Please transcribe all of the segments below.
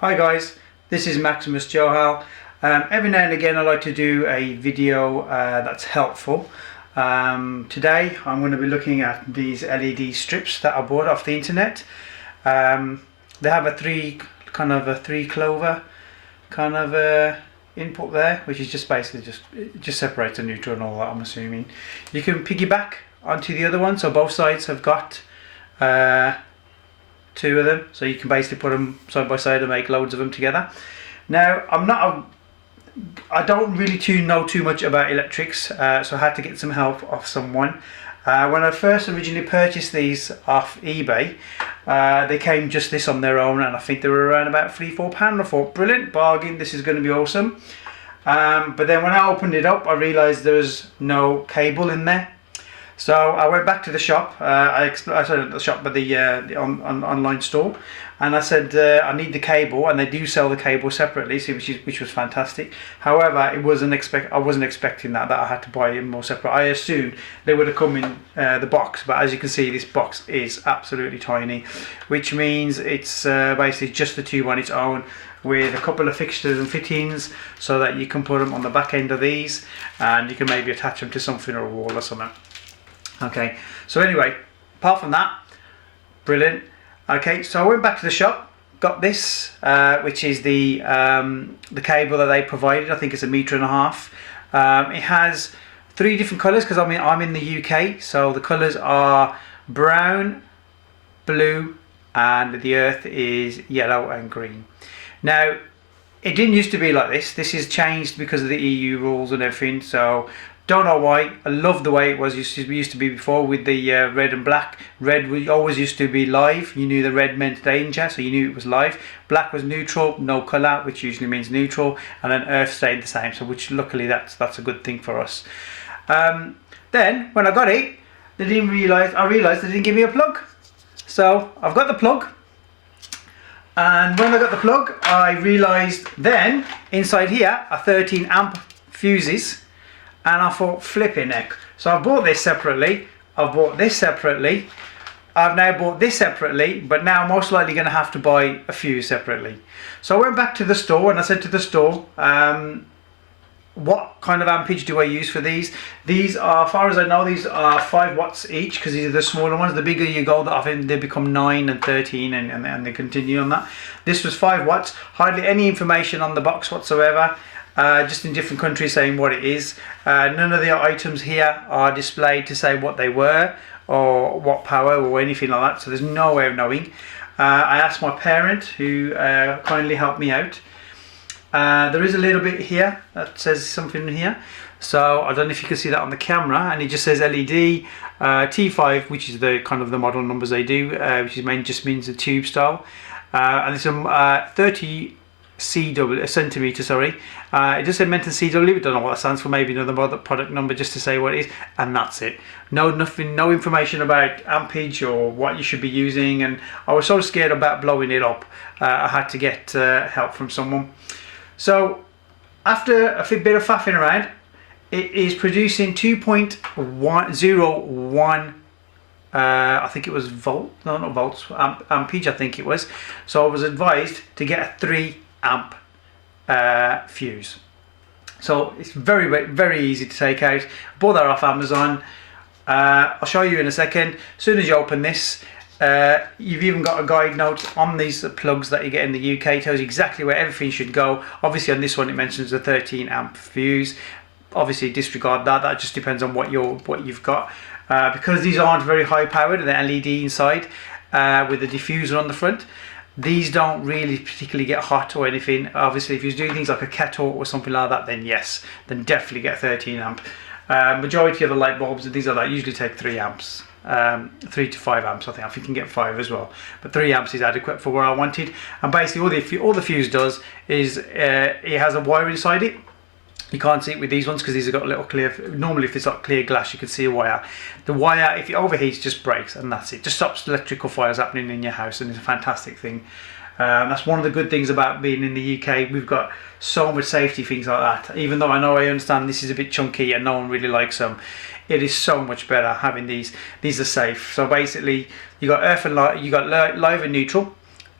Hi guys, this is MaximusJohal. Every now and again I like to do a video that's helpful. Today I'm going to be looking at these LED strips that I bought off the internet. They have a three clover kind of input there, which is just basically just separates the neutral and all that, I'm assuming. You can piggyback onto the other one, so both sides have got two of them, so you can basically put them side by side and make loads of them together. Now I don't really know too much about electrics, so I had to get some help off someone. When I first originally purchased these off eBay, they came just this on their own, and I think they were around about £3-4. I thought, brilliant bargain, this is going to be awesome. But then when I opened it up, I realised there was no cable in there. So I went back to the shop. I started at the shop, but the online store, and I said I need the cable, and they do sell the cable separately, so which was fantastic. However, I wasn't expecting that I had to buy them more separate. I assumed they would have come in the box, but as you can see, this box is absolutely tiny, which means it's basically just the tube on its own, with a couple of fixtures and fittings, so that you can put them on the back end of these, and you can maybe attach them to something or a wall or something. Okay, so anyway, apart from that, brilliant. Okay, so I went back to the shop, got this, which is the cable that they provided. I think it's 1.5 meters. It has 3 different colours, because I'm in the UK, so the colours are brown, blue, and the earth is yellow and green. Now, it didn't used to be like this. This is changed because of the EU rules and everything, so don't know why. I love the way it used to be before, with the red and black. Red always used to be live. You knew the red meant danger, so you knew it was live. Black was neutral, no colour, which usually means neutral, and then earth stayed the same, so which luckily that's a good thing for us. Then when I got it, I realised they didn't give me a plug. So I've got the plug, and when I got the plug, I realised then inside here are 13 amp fuses. And I thought, flipping heck. So I bought this separately, I've bought this separately, I've now bought this separately, but now I'm most likely going to have to buy a fuse separately. So I went back to the store and I said to the store, what kind of ampage do I use for these? These are, as far as I know, these are 5 watts each, because these are the smaller ones. The bigger you go, I think they become 9 and 13 and they continue on that. This was 5 watts, hardly any information on the box whatsoever. Just in different countries saying what it is. None of the items here are displayed to say what they were or what power or anything like that, so there's no way of knowing. I asked my parent, who kindly helped me out. There is a little bit here that says something here, so I don't know if you can see that on the camera, and it just says l.e.d. T5, which is the kind of the model numbers they do, which just means the tube style, and it's 30 centimeter, sorry. It just said meant in CW, but don't know what that stands for. Maybe another product number just to say what it is, and that's it. No information about ampage or what you should be using, and I was so scared about blowing it up. I had to get help from someone. So after a bit of faffing around, it is producing 2.01 I think it was volt, no, not volts, ampage I think it was. So I was advised to get a 3 amp fuse. So it's very easy to take out. Bought that off Amazon. I'll show you in a second. As soon as you open this, you've even got a guide note on these plugs that you get in the UK. It tells you exactly where everything should go. Obviously on this one it mentions a 13 amp fuse. Obviously disregard that just depends on what you've got. Because these aren't very high powered, they're LED inside, with a diffuser on the front. These don't really particularly get hot or anything. Obviously if you're doing things like a kettle or something like that, then yes, then definitely get 13 amp. Majority of the light bulbs and things like that usually take 3 amps. 3 to 5 amps, I think you can get 5 as well, but 3 amps is adequate for what I wanted. And basically all the fuse does is it has a wire inside it. You can't see it with these ones because these have got a little clear. Normally if it's got clear glass you can see a wire. The wire, if it overheats, just breaks, and that's it. Just stops electrical fires happening in your house, and it's a fantastic thing. That's one of the good things about being in the UK. We've got so much safety things like that. Even though I understand this is a bit chunky and no one really likes them, it is so much better having these. These are safe. So basically you got earth and live, you got live and neutral.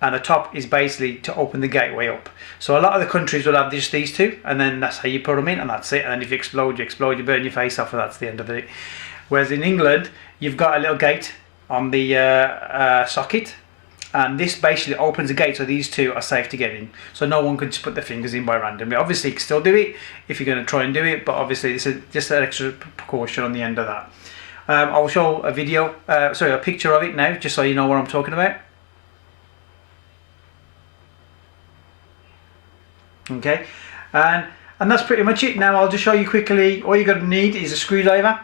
and the top is basically to open the gateway up. So a lot of the countries will have just these two, and then that's how you put them in, and that's it. And then if you explode, you burn your face off, and that's the end of it. Whereas in England, you've got a little gate on the socket, and this basically opens the gate, so these two are safe to get in. So no one can just put their fingers in by randomly. Obviously, you can still do it if you're going to try and do it, but obviously this is just an extra precaution on the end of that. I'll show a video, sorry, a picture of it now, just so you know what I'm talking about. Okay, and that's pretty much it. Now I'll just show you quickly. All you're going to need is a screwdriver,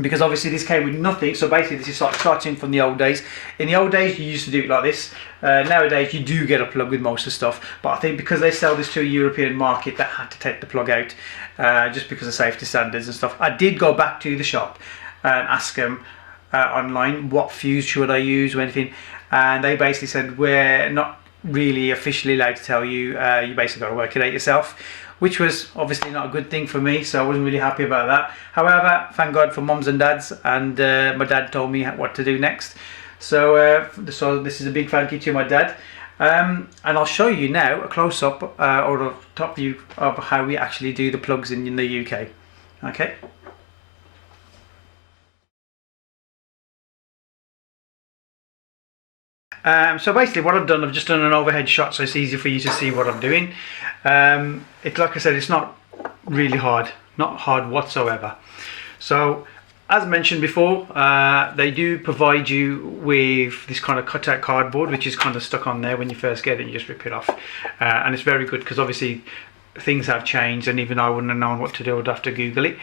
because obviously this came with nothing. So basically this is like starting from the old days. In the old days you used to do it like this. Nowadays you do get a plug with most of the stuff, but I think because they sell this to a European market, they had to take the plug out just because of safety standards and stuff. I did go back to the shop and ask them online what fuse should I use or anything, and they basically said we're not really officially allowed to tell you. You basically got to work it out yourself, which was obviously not a good thing for me, so I wasn't really happy about that. However, thank God for mums and dads, and my dad told me what to do next. So this is a big thank you to my dad. And I'll show you now a close-up or a top view of how we actually do the plugs in the UK. Okay. So basically what I've done, I've just done an overhead shot so it's easy for you to see what I'm doing. It's like I said, it's not really hard, not hard whatsoever. So as mentioned before, they do provide you with this kind of cutout cardboard, which is kind of stuck on there when you first get it. You just rip it off, and it's very good because obviously things have changed, and even I wouldn't have known what to do. I'd have to Google it,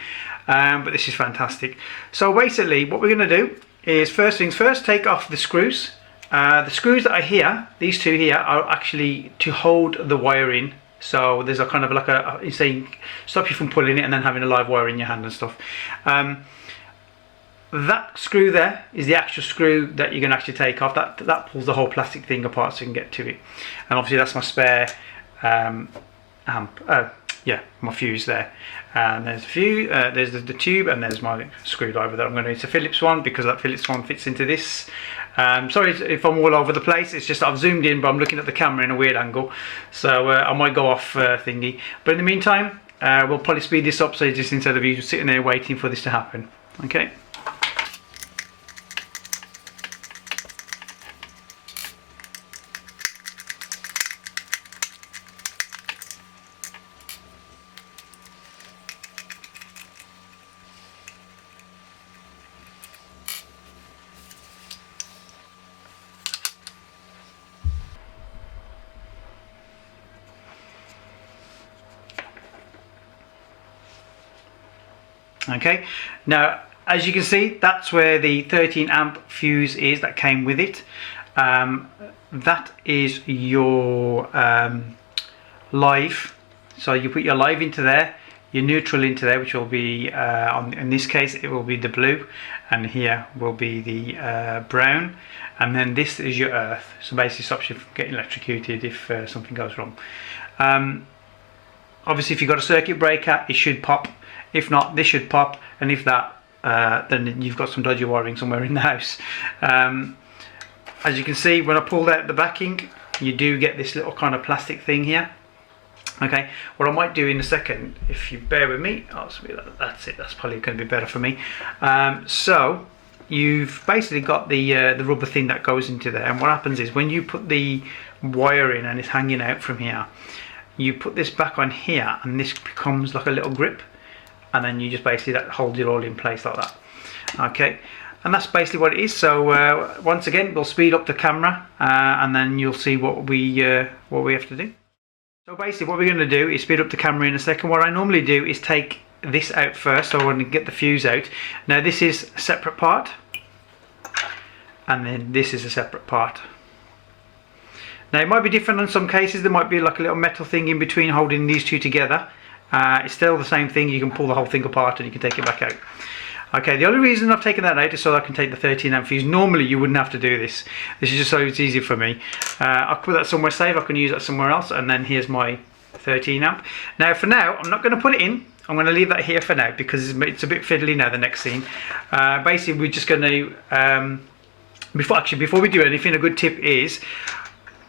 but this is fantastic. So basically what we're going to do is, first things first, take off the screws. The screws that are here, these two here, are actually to hold the wire in. So there's a kind of like it's saying stop you from pulling it and then having a live wire in your hand and stuff. That screw there is the actual screw that you're going to actually take off. That pulls the whole plastic thing apart so you can get to it. And obviously that's my spare my fuse there. And there's a fuse, there's the tube, and there's my screwdriver that I'm going to use. A Phillips one, because that Phillips one fits into this. Sorry if I'm all over the place, it's just I've zoomed in but I'm looking at the camera in a weird angle, so I might go off thingy. But in the meantime, we'll probably speed this up, so just instead of you sitting there waiting for this to happen. Okay. Okay, now as you can see, that's where the 13 amp fuse is that came with it. That is your live, so you put your live into there, your neutral into there, which will be in this case it will be the blue, and here will be the brown, and then this is your earth, so basically stops you from getting electrocuted if something goes wrong. Obviously if you've got a circuit breaker, it should pop. If not, this should pop, and if that, then you've got some dodgy wiring somewhere in the house. As you can see, when I pulled out the backing, you do get this little kind of plastic thing here. Okay, what I might do in a second, if you bear with me, that's it, that's probably going to be better for me. So you've basically got the rubber thing that goes into there, and what happens is when you put the wire in and it's hanging out from here, you put this back on here and this becomes like a little grip, and then you just basically, that holds it all in place like that. Okay, and that's basically what it is. So once again, we'll speed up the camera and then you'll see what we have to do. So basically what we're going to do is speed up the camera in a second. What I normally do is take this out first, so I want to get the fuse out. Now this is a separate part, and then this is a separate part. Now it might be different in some cases. There might be like a little metal thing in between holding these two together. It's still the same thing. You can pull the whole thing apart and you can take it back out. Okay, the only reason I've taken that out is so I can take the 13 amp fuse. Normally you wouldn't have to do this. This is just so it's easier for me. I'll put that somewhere safe. I can use that somewhere else, and then here's my 13 amp. Now for now, I'm not going to put it in. I'm going to leave that here for now because it's a bit fiddly now, the next scene. Basically we're just going to, before we do anything, a good tip is,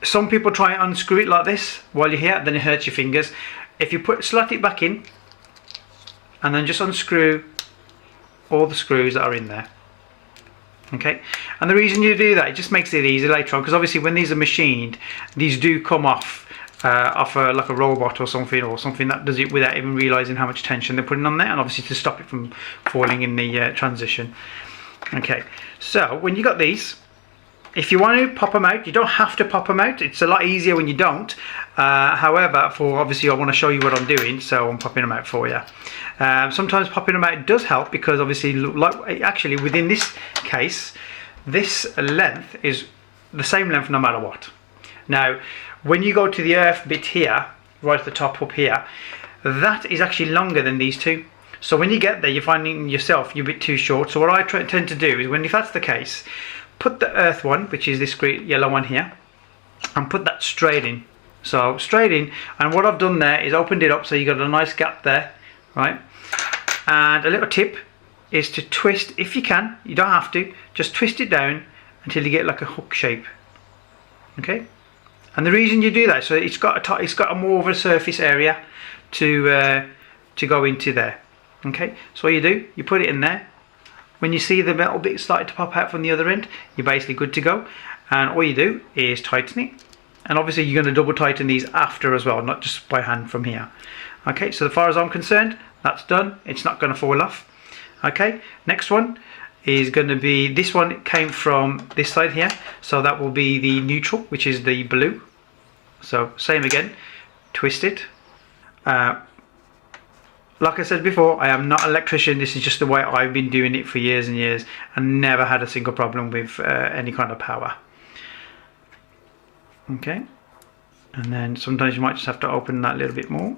Some people try and unscrew it like this while you're here, then it hurts your fingers. If you slot it back in and then just unscrew all the screws that are in there. Okay, and the reason you do that, it just makes it easy later on, because obviously when these are machined, these do come off like a robot or something that does it without even realizing how much tension they're putting on there, and obviously to stop it from falling in the transition. Okay, so when you got these, if you want to pop them out, you don't have to pop them out. It's a lot easier when you don't. However, for obviously I want to show you what I'm doing, so I'm popping them out for you. Sometimes popping them out does help, because obviously, like, actually within this case, this length is the same length no matter what. Now, when you go to the earth bit here, right at the top up here, that is actually longer than these two. So when you get there, you're finding yourself you're a bit too short. So what I tend to do is, if that's the case, put the earth one, which is this green yellow one here, and put that straight in. So straight in, and what I've done there is opened it up so you got a nice gap there, right? And a little tip is to twist, if you can, you don't have to, just twist it down until you get like a hook shape. Okay, and the reason you do that, so it's got a more of a surface area to go into there. Okay, so what you do, you put it in there. When you see the metal bit starting to pop out from the other end, you're basically good to go. And all you do is tighten it. And obviously you're going to double tighten these after as well, not just by hand from here. Okay, so as far as I'm concerned, that's done. It's not going to fall off. Okay, next one is going to be, this one came from this side here, so that will be the neutral, which is the blue. So same again, twist it. Like I said before, I am not an electrician. This is just the way I've been doing it for years and years, and never had a single problem with any kind of power. Okay, and then sometimes you might just have to open that a little bit more.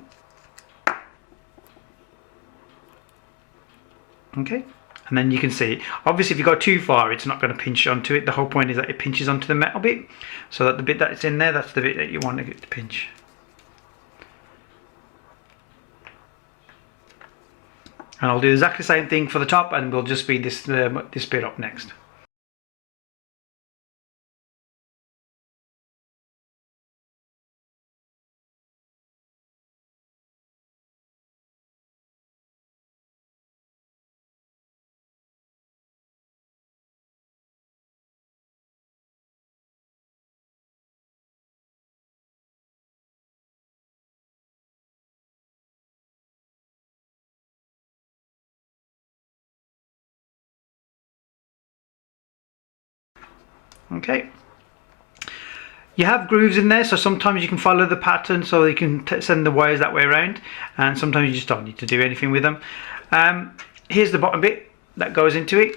Okay, and then you can see, obviously if you go too far, it's not going to pinch onto it. The whole point is that it pinches onto the metal bit, so that the bit that's in there, that's the bit that you want to get to pinch. And I'll do exactly the same thing for the top, and we'll just speed this bit up next. Okay, you have grooves in there, so sometimes you can follow the pattern, so you can send the wires that way around, and sometimes you just don't need to do anything with them. Here's the bottom bit that goes into it.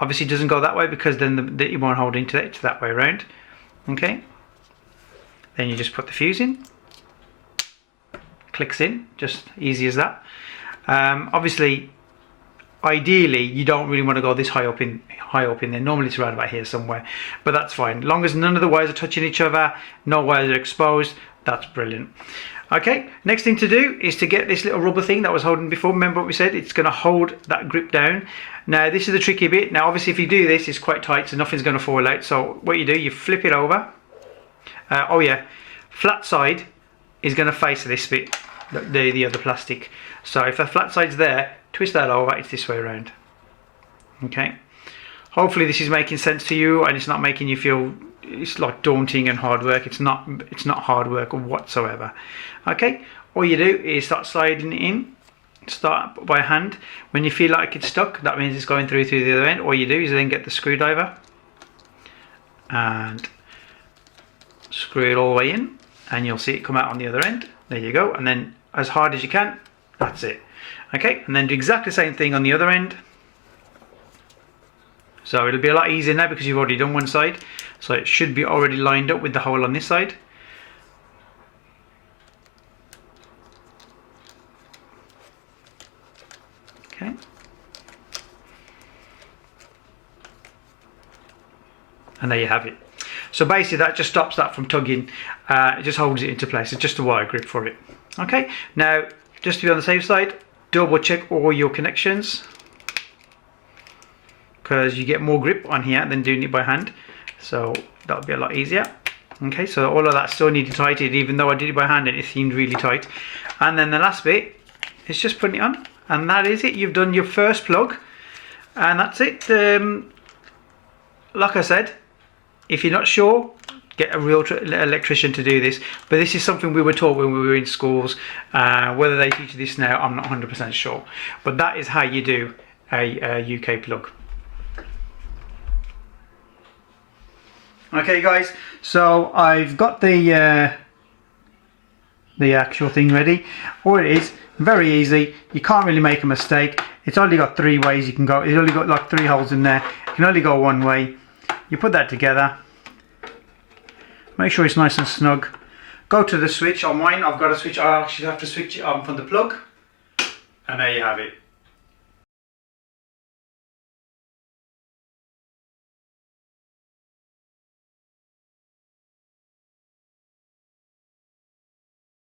Obviously it doesn't go that way, because then you won't hold into it, it's that way around. Okay, then you just put the fuse in, clicks in, just easy as that. Obviously, ideally you don't really want to go this high up in there. Normally it's around about here somewhere, but that's fine, as long as none of the wires are touching each other, no wires are exposed. That's brilliant. Okay, next thing to do is to get this little rubber thing that was holding before. Remember what we said, it's going to hold that grip down. Now this is the tricky bit. Now obviously if you do this, it's quite tight, so nothing's going to fall out. So what you do, you flip it over. Oh yeah, flat side is going to face this bit, the other plastic. So if the flat side's there, twist that over, it's this way around. Okay, hopefully this is making sense to you, and it's not making you feel it's like daunting and hard work. It's not hard work whatsoever. Okay, all you do is start sliding it in. Start by hand. When you feel like it's stuck, that means it's going through the other end. All you do is then get the screwdriver and screw it all the way in, and you'll see it come out on the other end. There you go, and then as hard as you can, that's it. Okay, and then do exactly the same thing on the other end. So it'll be a lot easier now because you've already done one side, so it should be already lined up with the hole on this side. Okay, and there you have it. So basically that just stops that from tugging. It just holds it into place. It's just a wire grip for it. Okay, now just to be on the safe side, double check all your connections, because you get more grip on here than doing it by hand, so that'll be a lot easier. Okay, so all of that still needed tightened, even though I did it by hand and it seemed really tight. And then the last bit is just putting it on, and that is it. You've done your first plug, and that's it. Like I said, if you're not sure, get a real electrician to do this. But this is something we were taught when we were in schools. Whether they teach this now, I'm not 100% sure. But that is how you do a UK plug. Okay guys, so I've got the actual thing ready. All it is, very easy. You can't really make a mistake. It's only got 3 ways you can go. It's only got like 3 holes in there. You can only go one way. You put that together. Make sure it's nice and snug. Go to the switch. On mine, I've got a switch. I actually have to switch it on from the plug. And there you have it.